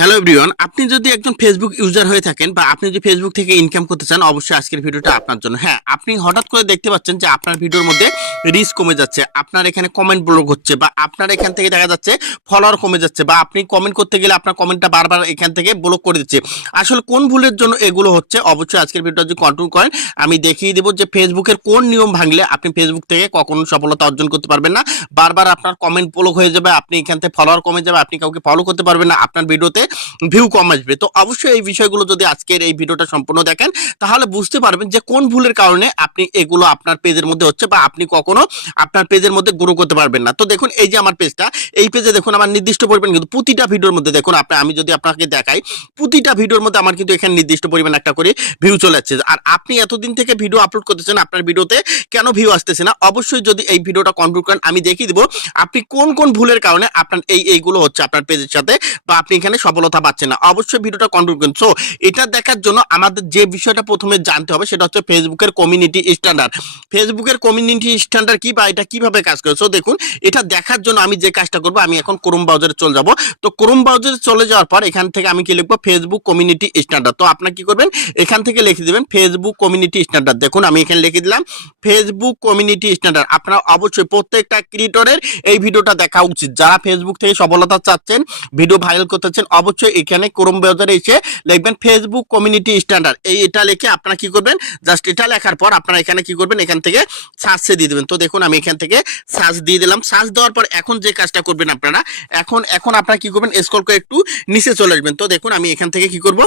Hello everyone আপনি যদি একজন ফেসবুক ইউজার হয়ে থাকেন বা আপনি যদি ফেসবুক থেকে ইনকাম করতে চান, অবশ্যই আজকের ভিডিওটা আপনার জন্য। হ্যাঁ আপনি হঠাৎ করে দেখতে পাচ্ছেন যে আপনার ভিডিওর মধ্যে রিচ কমে যাচ্ছে, আপনার এখানে কমেন্ট ব্লক হচ্ছে বা আপনার এখান থেকে দেখা যাচ্ছে ফলোয়ার কমে যাচ্ছে বা আপনি কমেন্ট করতে গেলে আপনার কমেন্টটা বারবার এখান থেকে ব্লক করে দিচ্ছে। আসলে কোন ভুলের জন্য এগুলো হচ্ছে, অবশ্যই আজকের ভিডিওটা যদি কন্ট্রোল করেন, আমি দেখিয়ে দেবো যে ফেসবুকের কোন নিয়ম ভাঙলে আপনি ফেসবুক থেকে কখনো সফলতা অর্জন করতে পারবেন না। বারবার আপনার কমেন্ট ব্লক হয়ে যাবে, আপনি এখান থেকে ফলোয়ার কমে যাবে, আপনি কাউকে ফলো করতে পারবেন না। আপনার ভিডিওতে ভিউ কম আসবে। তো অবশ্যই এই বিষয়গুলো যদি আজকের এই ভিডিওটা সম্পূর্ণ দেখেন, তাহলে বুঝতে পারবেন যে কোন ভুলের কারণে আপনি এগুলো আপনার পেজের মধ্যে হচ্ছে বা আপনি কখনো আপনার পেজের মধ্যে গ্রো করতে পারবেন না। তো দেখুন, এই যে আমার পেজটা এই পেজে দেখুন আমার নির্দিষ্ট পরিমাণ কিন্তু প্রতিটা ভিডিওর মধ্যে দেখুন, আপনি, আমি যদি আপনাকে দেখাই, প্রতিটা ভিডিওর মধ্যে আমার কিন্তু এখানে নির্দিষ্ট পরিমাণ একটা করে ভিউ চলে যাচ্ছে আর আপনি এতদিন থেকে ভিডিও আপলোড করতেছেন, আপনার ভিডিওতে কেন ভিউ আসতেছে না? অবশ্যই যদি এই ভিডিওটা কন্ট্রোল করেন, আমি দেখিয়ে দিব, আপনি কোন কোন ভুলের কারণে আপনার এই, এইগুলো হচ্ছে আপনার পেজের সাথে বা আপনি এখানে সফলতা পাচ্ছেন না। অবশ্যই ভিডিওটা কন্ট্রোল করুন। সো এটা দেখার জন্য আমাদের যে বিষয়টা প্রথমে জানতে হবে সেটা হচ্ছে ফেসবুকের কমিউনিটি স্ট্যান্ডার্ড ফেসবুকের কমিউনিটি স্ট্যান্ডার্ড কি বা এটা কীভাবে কাজ করে? সো দেখুন, এটা দেখার জন্য আমি যে কাজটা করব, আমি এখন ক্রোম ব্রাউজারে চলে যাব। তো ক্রোম ব্রাউজারে চলে যাওয়ার পর এখান থেকে আমি কি লিখব? ফেসবুক কমিউনিটি স্ট্যান্ডার্ড তো আপনার কি করবেন? এখান থেকে লিখে দেবেন ফেসবুক কমিউনিটি স্ট্যান্ডার্ড দেখুন, আমি এখানে লিখে দিলাম ফেসবুক কমিউনিটি স্ট্যান্ডার্ড আপনারা অবশ্যই প্রত্যেকটা ক্রিয়েটরের এই ভিডিওটা দেখা উচিত। যারা ফেসবুক থেকে সফলতা চাচ্ছেন ভিডিও ভাইরাল করতে করতেছেন অবশ্যই এখানে ক্রোম ব্রাউজারে এসে লিখবেন ফেসবুক কমিউনিটি স্ট্যান্ডার্ড এই এটা লিখে আপনারা কি করবেন? জাস্ট এটা লেখার পর আপনারা এখানে কি করবেন? এখান থেকে সার্চে দিয়ে দেবেন। তো দেখুন, আমি এখান থেকে সার্চ দিয়ে দিলাম। সার্চ দেওয়ার পর এখন যে কাজটা করবেন আপনারা, এখন এখন আপনারা কি করবেন? স্ক্রল করে একটু নিচে চলে আসবেন। তো দেখুন, আমি এখান থেকে কি করব?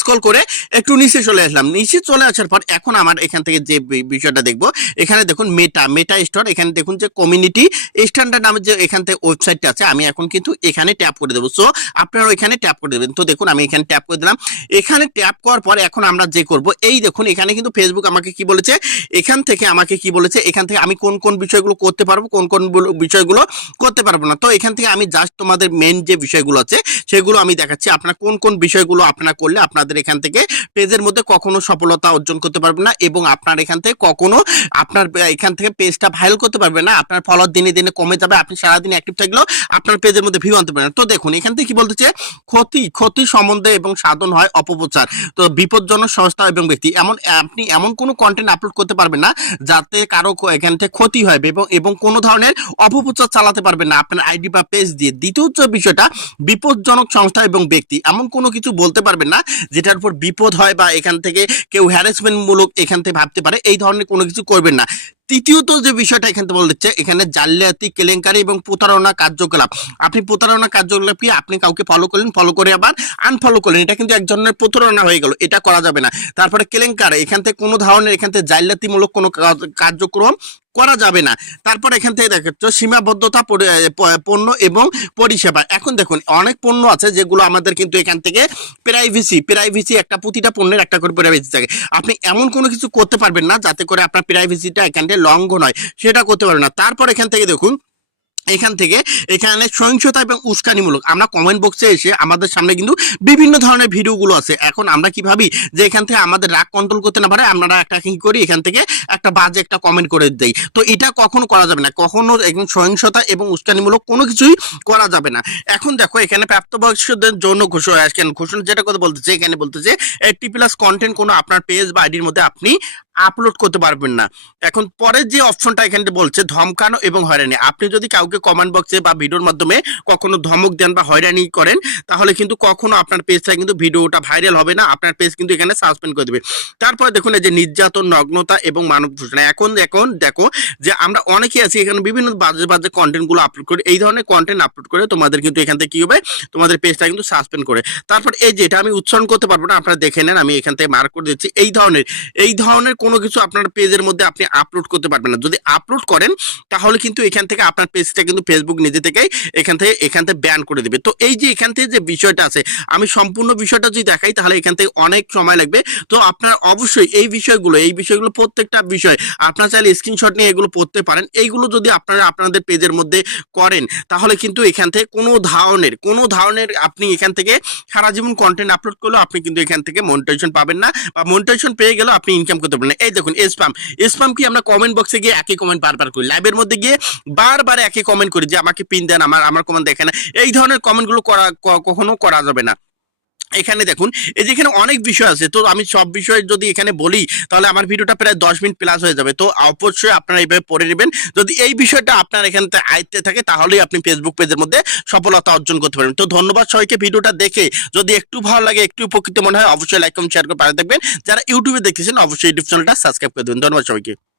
স্ক্রল করে একটু নিচে চলে আসলাম। নিচে চলে আসার পর এখন আমার এখান থেকে যে বিষয়টা দেখব, এখানে দেখুন মেটা মেটা স্টোর এখানে দেখুন যে কমিউনিটি স্ট্যান্ডার্ড নামের যে এখান থেকে ওয়েবসাইটটা আছে, আমি এখন কিন্তু এখানে ট্যাপ করে দেবো। সো আপনারা এখানে ট্যাপ করে দেবেন। তো দেখুন আমি এখানে ট্যাপ করে দিলাম। এখানে ট্যাপ করার পর এখন আমরা যে করব, এই দেখুন এখানে কিন্তু ফেসবুক আমাকে কি বলেছে, এখান থেকে আমাকে কি বলেছে, এখান থেকে আমি কোন কোন বিষয়গুলো করতে পারব, কোন কোন বিষয়গুলো করতে পারব না। তো এখান থেকে আমি জাস্ট তোমাদের মেন যে বিষয়গুলো আছে, সেগুলো আমি দেখাচ্ছি। আপনার কোন কোন বিষয়গুলো আপনারা করলে আপনাদের এখান থেকে পেজের মধ্যে কখনো সফলতা অর্জন করতে পারবেন না এবং আপনার এখান থেকে কখনো আপনার, এখান থেকে পেজটা ভাইরাল করতে পারবেন না। আপনার ফলোয়ার দিনে দিনে কমে যাবে, আপনি সারাদিন অ্যাক্টিভ থাকলেও আপনার পেজের মধ্যে ভিউ আনতে পারবেন। তো দেখুন, এখান থেকে কি বলতেছে ক্ষতি ক্ষতি সম্বন্ধে এবং সাধন হয় অপপ্রচার। তো বিপজ্জনক সংস্থা এবং ব্যক্তি, এমন, আপনি এমন কোনো কন্টেন্ট আপলোড করতে পারবেন না যাতে কারও এখান থেকে ক্ষতি হয় এবং এবং কোনো ধরনের অপপ্রচার চালাতে পারবেন না। আপনার আইডি বা পেজ দিয়ে। দ্বিতীয় বিষয়টা, বিপজ্জনক সংস্থা এবং ব্যক্তি, এমন কোনো কিছু বলতে পারবেন না যেটার উপর বিপদ হয় বা এখান থেকে কেউ হ্যারাসমেন্ট মূলক এখান থেকে ভাবতে পারে, এই ধরনের কোনো কিছু করবেন না। তৃতীয়ত যে বিষয়টা এখান থেকে বলছে এখানে জালিয়াতি, কেলেঙ্কারি এবং প্রতারণা কার্যকলাপ। আপনি প্রতারণা কার্যকলাপ কি? আপনি কাউকে ফলো করলেন ফলো করে আবার আনফলো করলেন। এটা কিন্তু এক ধরনের প্রতারণা হয়ে গেল, এটা করা যাবে না। তারপরে কেলেঙ্কার, এখান থেকে কোনো ধরনের, এখান থেকে জালিয়াতিমূলক কোনো কার্যক্রম করা যাবে না। তারপর এখান থেকে দেখাচ্ছ সীমাবদ্ধতা পণ্য এবং পরিষেবা। এখন দেখুন, অনেক পণ্য আছে যেগুলো আমাদের কিন্তু এখান থেকে প্রাইভেসি প্রাইভেসি একটা প্রতিটা পণ্যের একটা করে প্রাইভেসি থাকে। আপনি এমন কোনো কিছু করতে পারবেন না যাতে করে আপনার প্রাইভেসিটা এখান থেকে লঙ্ঘন হয়। সেটা করতে পারবেন না। তারপর এখান থেকে দেখুন এখান থেকে এখানে সহিংসতা এবং উস্কানিমূলক। আমরা কমেন্ট বক্সে এসে আমাদের সামনে কিন্তু বিভিন্ন ধরনের ভিডিওগুলো আছে। এখন আমরা কি ভাবি যে এখান থেকে আমাদের রাগ কন্ট্রোল করতে না পারে, আমরা একটা কি করি, এখান থেকে একটা বাজে একটা কমেন্ট করে দেই। তো এটা কখনো করা যাবে না। কখনো একদম সহিংসতা এবং উস্কানিমূলক কোনো কিছুই করা যাবে না। এখন দেখো, এখানে প্রাপ্তবয়স্কদের জন্য ঘোষণা ঘোষণা যেটা কথা বলতেছে, এখানে বলতেছে এইটটি প্লাস কন্টেন্ট কোনো আপনার পেজ বা আইডির মধ্যে আপনি আপলোড করতে পারবেন না। এখন পরের যে অপশনটা এখানে বলছে, ধমকানো এবং হয়রানি। আপনি যদি কাউকে কমেন্ট বক্সে বা ভিডিওর মাধ্যমে কখনো ধমক দেন বা হয়রানি করেন, তাহলে কিন্তু কখনো আপনার পেজটা কিন্তু ভিডিওটা ভাইরাল হবে না। আপনার পেজ কিন্তু এখানে সাসপেন্ড করে দেবে। তারপরে দেখুন এই যে নির্যাতন, নগ্নতা এবং মানব শোষণ এখন এখন দেখো যে আমরা অনেকেই আছি, এখানে বিভিন্ন বাজে বাজে কন্টেন্টগুলো আপলোড করি, এই ধরনের কন্টেন্ট আপলোড করে তোমাদের কিন্তু এখান থেকে কী হবে? তোমাদের পেজটা কিন্তু সাসপেন্ড করে। তারপর এই যে এটা আমি উচ্চারণ করতে পারব না, আপনারা দেখে নেন, আমি এখান থেকে মার্ক করে দিচ্ছি। এই ধরনের এই ধরনের কোনো কিছু আপনার পেজের মধ্যে আপনি আপলোড করতে পারবেন না। যদি আপলোড করেন, তাহলে কিন্তু এখান থেকে আপনার পেজটা কিন্তু ফেসবুক নিজে থেকেই এখান থেকে এখান থেকে ব্যান করে দেবে। তো এই যে এখান থেকে যে বিষয়টা আছে, আমি সম্পূর্ণ বিষয়টা যদি দেখাই, তাহলে এখান থেকে অনেক সময় লাগবে। তো আপনার অবশ্যই এই বিষয়গুলো এই বিষয়গুলো প্রত্যেকটা বিষয়, আপনার চাইলে স্ক্রিনশট নিয়ে এগুলো পড়তে পারেন। এইগুলো যদি আপনারা আপনাদের পেজের মধ্যে করেন, তাহলে কিন্তু এখান থেকে কোনো ধরনের কোনো ধরনের আপনি এখান থেকে সারা জীবন কন্টেন্ট আপলোড করলেও আপনি কিন্তু এখান থেকে মনিটাইজেশন পাবেন না বা মনিটাইজেশন পেয়ে গেলেও আপনি ইনকাম করতে পারবেন না। এই দেখুন স্পাম স্পাম কি আমরা কমেন্ট বক্সে গিয়ে একই কমেন্ট বারবার করি? লাইভের মধ্যে গিয়ে বারবার একই কমেন্ট করি যে আমাকে পিন দেন, আমার আমার কমেন্ট দেখে না। এই ধরনের কমেন্টগুলো করা কখনো করা যাবে না। এখানে দেখুন, এই যে এখানে অনেক বিষয় আছে, তো আমি সব বিষয় যদি এখানে বলি, তাহলে আমার ভিডিওটা প্রায় দশ মিনিট প্লাস হয়ে যাবে। তো অবশ্যই আপনারা এইভাবে পড়ে নেবেন। যদি এই বিষয়টা আপনার এখান থেকে আয়ত্তে থাকে, তাহলেই আপনি ফেসবুক পেজের মধ্যে সফলতা অর্জন করতে পারবেন। তো ধন্যবাদ সবাইকে ভিডিওটা দেখে। যদি একটু ভালো লাগে, একটু উপকৃত মনে হয়, অবশ্যই লাইক কমেন্ট শেয়ার করে পাশে থাকবেন। যারা ইউটিউবে দেখতেছেন, অবশ্যই ইউটিউব চ্যানেলটা সাবস্ক্রাইব করে দেবেন। ধন্যবাদ সবাইকে।